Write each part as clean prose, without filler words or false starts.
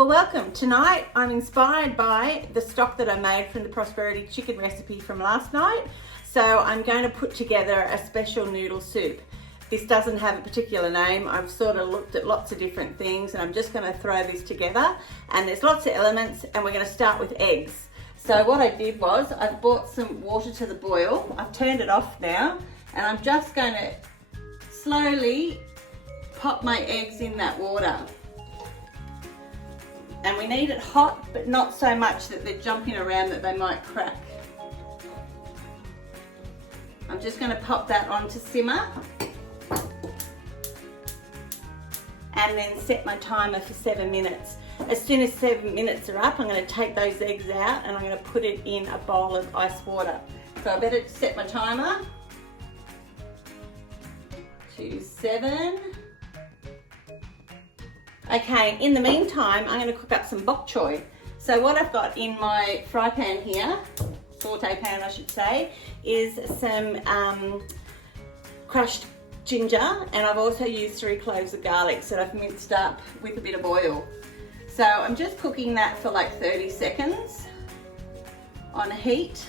Well, welcome. Tonight I'm inspired by the stock that I made from the prosperity chicken recipe from last night. So I'm going to put together a special noodle soup. This doesn't have a particular name. I've sort of looked at lots of different things and I'm just going to throw this together, and there's lots of elements, and we're going to start with eggs. So what I did was I brought some water to the boil. I've turned it off now, and I'm just going to slowly pop my eggs in that water. And we need it hot, but not so much that they're jumping around that they might crack. I'm just going to pop that on to simmer and then set my timer for 7 minutes. As soon as 7 minutes are up, I'm going to take those eggs out and I'm going to put it in a bowl of ice water. So I better set my timer to 7. Okay, in the meantime, I'm going to cook up some bok choy. So what I've got in my fry pan here, saute pan I should say, is some crushed ginger, and I've also used 3 cloves of garlic that I've minced up with a bit of oil. So I'm just cooking that for like 30 seconds on heat.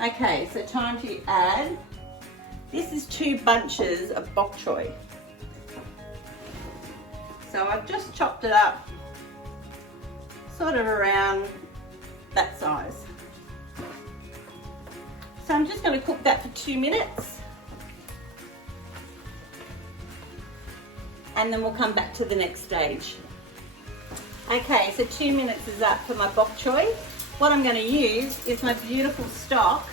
Okay, so time to add, this is 2 bunches of bok choy. So I've just chopped it up sort of around that size. So I'm just going to cook that for 2 minutes. And then we'll come back to the next stage. Okay, so 2 minutes is up for my bok choy. What I'm going to use is my beautiful stock.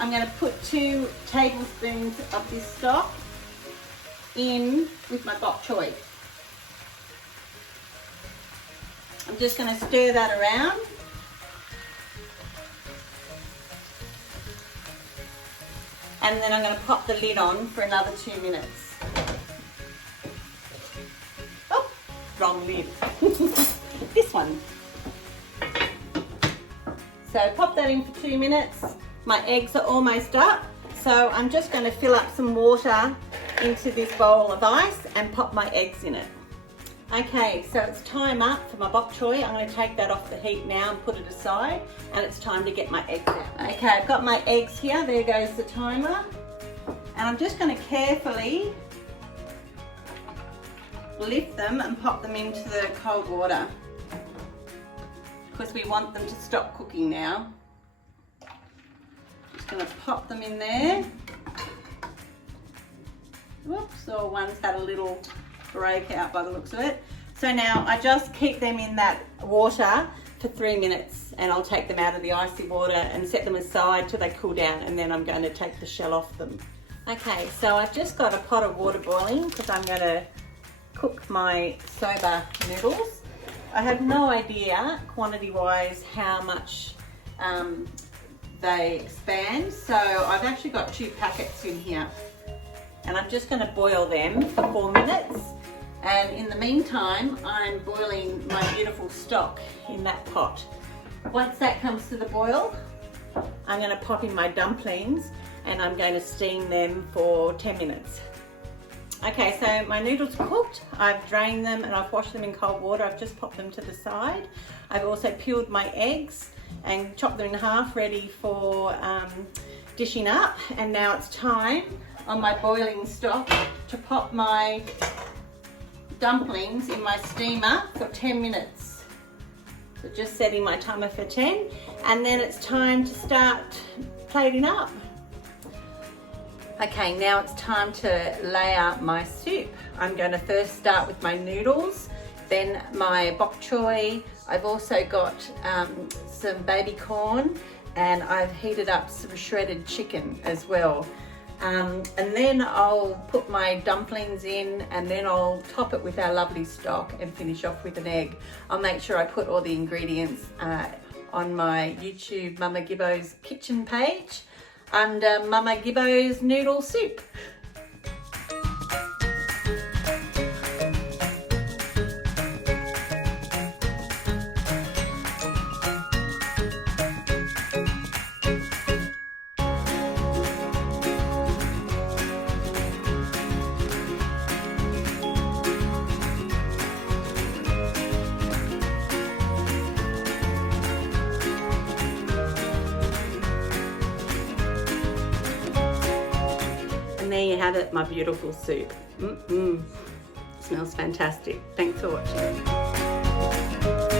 I'm going to put 2 tablespoons of this stock in with my bok choy. I'm just going to stir that around. And then I'm going to pop the lid on for another 2 minutes. Oh, wrong lid. This one. So pop that in for 2 minutes. My eggs are almost up. So I'm just going to fill up some water into this bowl of ice and pop my eggs in it. Okay, so it's time up for my bok choy. I'm going to take that off the heat now and put it aside, and it's time to get my eggs out. Okay, I've got my eggs here. There goes the timer. And I'm just going to carefully lift them and pop them into the cold water, because we want them to stop cooking now. Just going to pop them in there. Whoops, or one's had a little break out by the looks of it. So now I just keep them in that water for 3 minutes, and I'll take them out of the icy water and set them aside till they cool down, and then I'm going to take the shell off them. Okay, so I've just got a pot of water boiling because I'm going to cook my Soba noodles. I have no idea quantity wise how much they expand, so I've actually got 2 packets in here, and I'm just going to boil them for 4 minutes. And in the meantime, I'm boiling my beautiful stock in that pot. Once that comes to the boil, I'm going to pop in my dumplings and I'm going to steam them for 10 minutes. Okay, so my noodles are cooked. I've drained them and I've washed them in cold water. I've just popped them to the side. I've also peeled my eggs and chopped them in half, ready for dishing up. And now it's time on my boiling stock to pop my dumplings in my steamer for 10 minutes. So just setting my timer for 10, and then it's time to start plating up. Okay, now it's time to lay out my soup. I'm going to first start with my noodles, then my bok choy. I've also got some baby corn, and I've heated up some shredded chicken as well. And then I'll put my dumplings in, and then I'll top it with our lovely stock and finish off with an egg. I'll make sure I put all the ingredients on my YouTube Mumma Gibbo'S kitchen page under Mumma Gibbo'S noodle soup. have it, my beautiful soup. Smells fantastic. Thanks for watching.